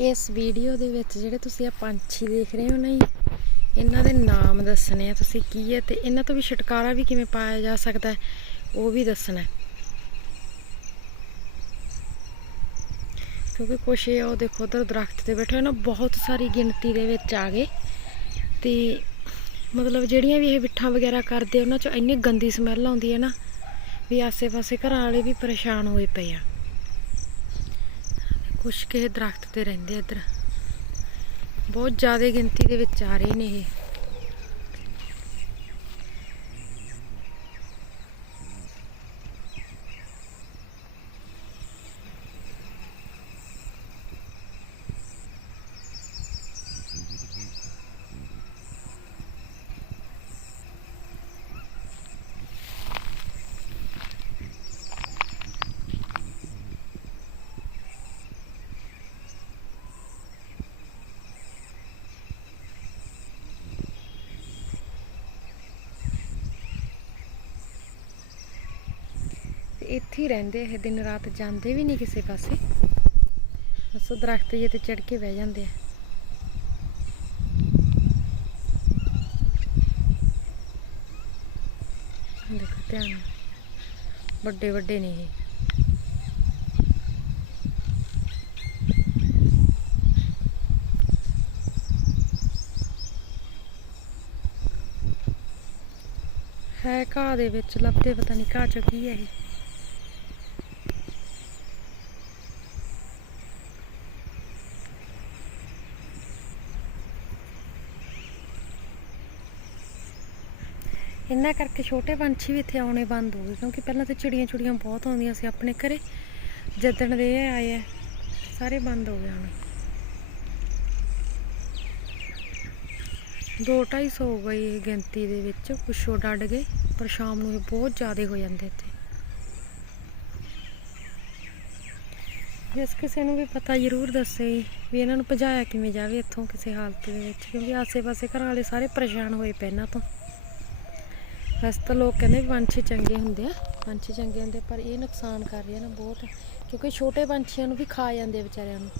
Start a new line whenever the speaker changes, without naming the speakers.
ਇਸ ਵੀਡੀਓ ਦੇ ਵਿੱਚ ਜਿਹੜੇ ਤੁਸੀਂ ਆ ਪੰਛੀ ਦੇਖ ਰਹੇ ਹੋ ਨਾ ਜੀ ਇਹਨਾਂ ਦੇ ਨਾਮ ਦੱਸਣੇ ਆ ਤੁਸੀਂ ਕੀ ਹੈ ਤੇ ਇਹਨਾਂ ਤੋਂ ਵੀ ਛੁਟਕਾਰਾ ਵੀ ਕਿਵੇਂ ਪਾਇਆ ਜਾ ਸਕਦਾ ਉਹ ਵੀ ਦੱਸਣਾ ਕਿਉਂਕਿ ਕੁਛ ਇਹ ਆ, ਉਹ ਦੇਖੋ ਉਧਰ ਦਰਖਤ ਤੇ ਬੈਠੇ ਨਾ ਬਹੁਤ ਸਾਰੀ ਗਿਣਤੀ ਦੇ ਵਿੱਚ ਆ ਗਏ। ਤੇ ਮਤਲਬ ਜਿਹੜੀਆਂ ਵੀ ਇਹ ਬਿੱਠਾਂ ਵਗੈਰਾ ਕਰਦੇ ਉਹਨਾਂ ਚੋਂ ਇੰਨੀ ਗੰਦੀ ਸਮੈਲ ਆਉਂਦੀ ਹੈ ਨਾ ਵੀ ਆਸੇ-ਪਾਸੇ ਘਰਾਂ ਵਾਲੇ ਵੀ ਪਰੇਸ਼ਾਨ ਹੋਏ ਪਏ ਆ। ਕੁਛ ਕਿਸੇ ਦਰਖਤ ਤੇ ਰਹਿੰਦੇ ਇੱਧਰ। ਬਹੁਤ ਜ਼ਿਆਦਾ ਗਿਣਤੀ ਦੇ ਵਿੱਚ ਆ ਰਹੇ ਨੇ ਇਹ। ਇੱਥੇ ਹੀ ਰਹਿੰਦੇ ਇਹ ਦਿਨ ਰਾਤ ਜਾਂਦੇ ਵੀ ਨਹੀਂ ਕਿਸੇ ਪਾਸੇ। ਬਸ ਉਹ ਦਰਖਤ ਜੇ ਤੇ ਚੜ ਕੇ ਬਹਿ ਜਾਂਦੇ ਆ। ਦੇਖੋ ਧਿਆਨ ਵੱਡੇ ਵੱਡੇ ਨੇ ਇਹ। ਹੈ ਘਾਹ ਦੇ ਵਿੱਚ, ਲੱਭਦੇ ਪਤਾ ਨਹੀਂ ਘਾਹ ਚ ਕੀ ਹੈ ਇਹ। ਇੰਨਾ ਕਰਕੇ ਛੋਟੇ ਪੰਛੀ ਵੀ ਇੱਥੇ ਆਉਣੇ ਬੰਦ ਹੋ ਗਏ, ਕਿਉਂਕਿ ਪਹਿਲਾਂ ਤਾਂ ਚਿੜੀਆਂ ਚੁੜੀਆਂ ਬਹੁਤ ਆਉਂਦੀਆਂ ਸੀ ਆਪਣੇ ਘਰੇ। ਜਦਣ ਦੇ ਆਏ ਆ, ਸਾਰੇ ਬੰਦ ਹੋ ਗਏ ਹੁਣ। ਦੋ ਢਾਈ ਸੌ ਹੋ ਗਈ ਗਿਣਤੀ ਦੇ ਵਿੱਚ ਕੁਛ ਉਹ ਡੱਡ ਗਏ ਪਰ ਸ਼ਾਮ ਨੂੰ ਇਹ ਬਹੁਤ ਜ਼ਿਆਦਾ ਹੋ ਜਾਂਦੇ ਇੱਥੇ। ਜਿਸ ਕਿਸੇ ਨੂੰ ਵੀ ਪਤਾ, ਜ਼ਰੂਰ ਦੱਸੇ ਵੀ ਇਹਨਾਂ ਨੂੰ ਭਜਾਇਆ ਕਿਵੇਂ ਜਾਵੇ ਇੱਥੋਂ ਕਿਸੇ ਹਾਲਤ ਦੇ ਵਿੱਚ, ਕਿਉਂਕਿ ਆਸੇ-ਪਾਸੇ ਘਰਾਂ ਵਾਲੇ ਸਾਰੇ ਪਰੇਸ਼ਾਨ ਹੋਏ ਪਏ ਇਹਨਾਂ ਤੋਂ। ਵੈਸੇ ਤਾਂ ਲੋਕ ਕਹਿੰਦੇ ਵੀ ਪੰਛੀ ਚੰਗੇ ਹੁੰਦੇ ਆ, ਪੰਛੀ ਚੰਗੇ ਹੁੰਦੇ ਪਰ ਇਹ ਨੁਕਸਾਨ ਕਰ ਰਹੇ ਆ ਨਾ ਬਹੁਤ, ਕਿਉਂਕਿ ਛੋਟੇ ਪੰਛੀਆਂ ਨੂੰ ਵੀ ਖਾ ਜਾਂਦੇ ਆ ਵਿਚਾਰਿਆਂ ਨੂੰ।